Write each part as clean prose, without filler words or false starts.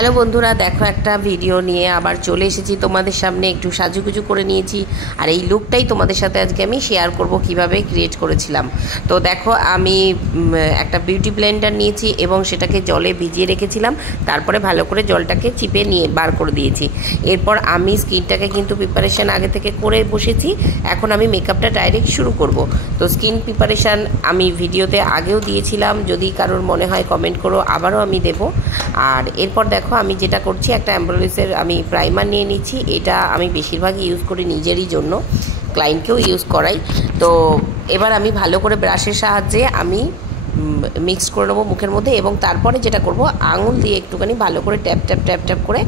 Hello বন্ধুরা, দেখো একটা ভিডিও নিয়ে আবার চলে এসেছি তোমাদের সামনে। একটু সাজুগুজু করে নিয়েছি, আর এই লুকটাই তোমাদের সাথে আজকে আমি শেয়ার করব কিভাবে ক্রিয়েট করেছিলাম। তো দেখো, আমি একটা বিউটি ব্লেন্ডার নিয়েছি এবং সেটাকে জলে ভিজিয়ে রেখেছিলাম। তারপরে ভালো করে জলটাকে চিপে নিয়ে বার করে দিয়েছি। এরপর আমি স্কিনটাকে কিন্তু প্রিপারেশান আগে থেকে করে বসেছি। এখন আমি মেকআপটা ডাইরেক্ট শুরু করব। তো স্কিন প্রিপারেশান আমি ভিডিওতে আগেও দিয়েছিলাম, যদি কারোর মনে হয় কমেন্ট করো, আবারও আমি দেব। আর এরপর দেখো, আমি যেটা করছি, একটা অ্যাম্বুলেন্সের আমি প্রাইমার নিয়ে নিচ্ছি। এটা আমি বেশিরভাগই ইউজ করি নিজেরই জন্য, ক্লায়েন্টকেও ইউজ করাই। তো এবার আমি ভালো করে ব্রাশের সাহায্যে আমি মিক্স করে নেবো মুখের মধ্যে, এবং তারপরে যেটা করব, আঙুল দিয়ে একটুখানি ভালো করে ট্যাপ ট্যাপ ট্যাপ ট্যাপ করে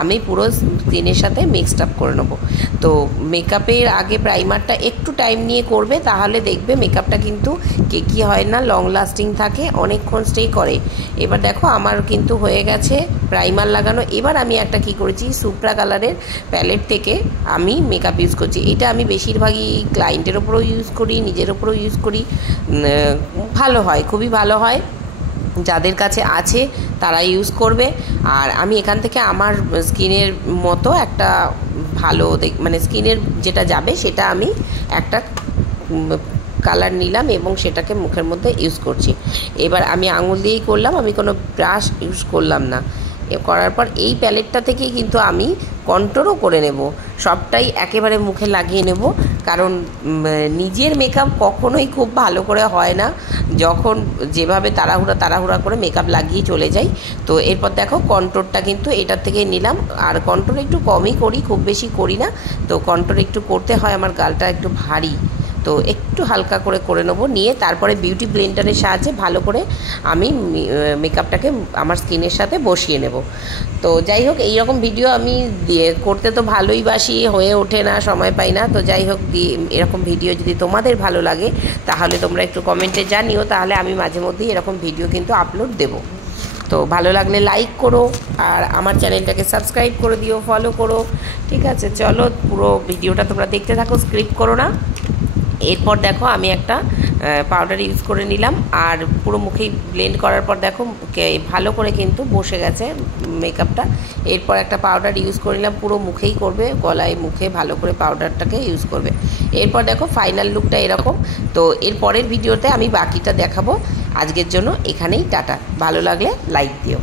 আমি পুরো স্কিনের সাথে মিক্সড আপ করে নেবো। তো মেকআপের আগে প্রাইমারটা একটু টাইম নিয়ে করবে, তাহলে দেখবে মেকআপটা কিন্তু কেকি হয় না, লং লাস্টিং থাকে, অনেকক্ষণ স্টে করে। এবার দেখো, আমার কিন্তু হয়ে গেছে প্রাইমার লাগানো। এবার আমি একটা কি করেছি, সুপ্রা কালারের প্যালেট থেকে আমি মেকআপ ইউজ করছি। এটা আমি বেশিরভাগই ক্লায়েন্টের ওপরেও ইউজ করি, নিজের ওপরেও ইউজ করি। ভালো হয়, খুবই ভালো হয়। যাদের কাছে আছে তারা ইউজ করবে। আর আমি এখান থেকে আমার স্কিনের মতো একটা ভালো মানে স্কিনের যেটা যাবে সেটা আমি একটা কালার নিলাম এবং সেটাকে মুখের মধ্যে ইউজ করছি। এবার আমি আঙুল দিয়েই করলাম, আমি কোনো ব্রাশ ইউজ করলাম না। করার পর এই প্যালেটটা থেকেই কিন্তু আমি কন্ট্রোলও করে নেব, সবটাই একেবারে মুখে লাগিয়ে নেব। কারণ নিজের মেকআপ কখনোই খুব ভালো করে হয় না যখন যেভাবে তাড়াহুড়া করে মেকআপ লাগিয়ে চলে যাই। তো এরপর দেখো, কন্ট্রোলটা কিন্তু এটার থেকে নিলাম। আর কন্ট্রোল একটু কমই করি, খুব বেশি করি না। তো কন্ট্রোল একটু করতে হয়, আমার গালটা একটু ভারী, তো একটু হালকা করে নেবো। নিয়ে তারপরে বিউটি ব্লেন্ডারের সাহায্যে ভালো করে আমি মেকআপটাকে আমার স্কিনের সাথে বসিয়ে নেব। তো যাই হোক, এইরকম ভিডিও আমি করতে তো ভালোই বাসি, হয়ে ওঠে না, সময় পাই না। তো যাই হোক, এরকম ভিডিও যদি তোমাদের ভালো লাগে তাহলে তোমরা একটু কমেন্টে জানিও, তাহলে আমি মাঝে মধ্যেই এরকম ভিডিও কিন্তু আপলোড দেবো। তো ভালো লাগলে লাইক করো, আর আমার চ্যানেলটাকে সাবস্ক্রাইব করে দিও, ফলো করো। ঠিক আছে, চলো পুরো ভিডিওটা তোমরা দেখতে থাকো, স্ক্রিপ্ট করো না। এরপর দেখো, আমি একটা পাউডার ইউজ করে নিলাম, আর পুরো মুখেই ব্লেন্ড করার পর দেখো ভালো করে কিন্তু বসে গেছে মেকআপটা। এরপর একটা পাউডার ইউজ করে নিলাম, পুরো মুখেই করবে, গলায় মুখে ভালো করে পাউডারটাকে ইউজ করবে। এরপর দেখো ফাইনাল লুকটা এরকম। তো এর পরের ভিডিওতে আমি বাকিটা দেখাবো। আজকের জন্য এখানেই টাটা, ভালো লাগলে লাইক দিও।